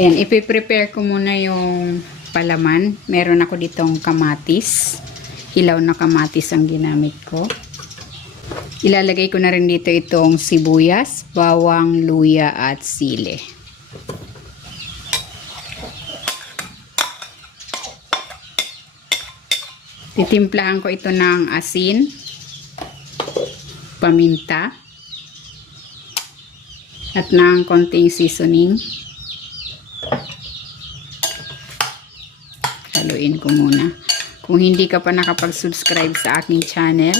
Ayan, ipiprepare ko muna yung palaman. Meron ako ditong kamatis. Hilaw na kamatis ang ginamit ko. Ilalagay ko na rin dito itong sibuyas, bawang, luya at sili. Titimplahan ko ito ng asin, paminta, at ng konting seasoning. Haluin ko muna. Kung hindi ka pa nakapag-subscribe sa aking channel,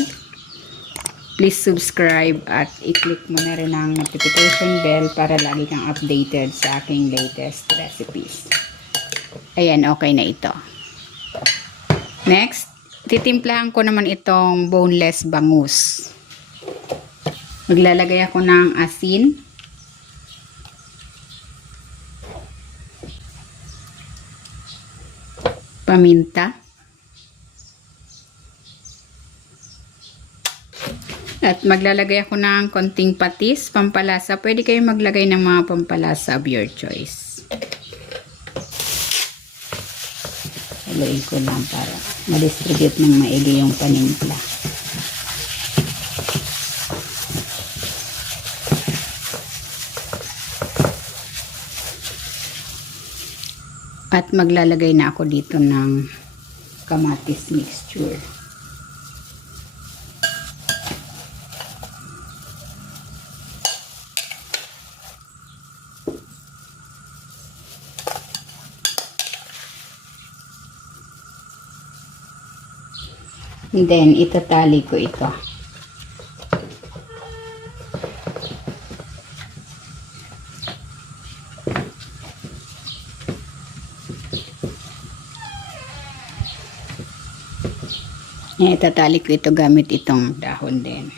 please subscribe at i-click mo na rin ang notification bell para lagi kang updated sa aking latest recipes. Ayan, okay na ito. Next, titimplahan ko naman itong boneless bangus. Maglalagay ako ng asin, paminta, at maglalagay ako ng konting patis, pampalasa. Pwede kayo maglagay ng mga pampalasa of your choice. Haluin ko lang para ma-distribute ng maigi yung panimpla. At maglalagay na ako dito ng kamatis mixture. And then, itatali ko ito. Itatali ko ito gamit itong dahon din.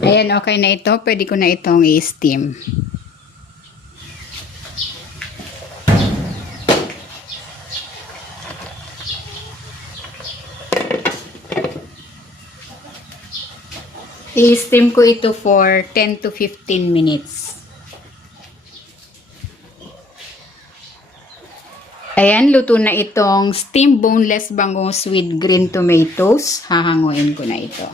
Ayan, okay na ito. Pwede ko na itong i-steam. I-steam ko ito for 10 to 15 minutes. Ayan, luto na itong steamed boneless bangus with green tomatoes. Hahanguin ko na ito.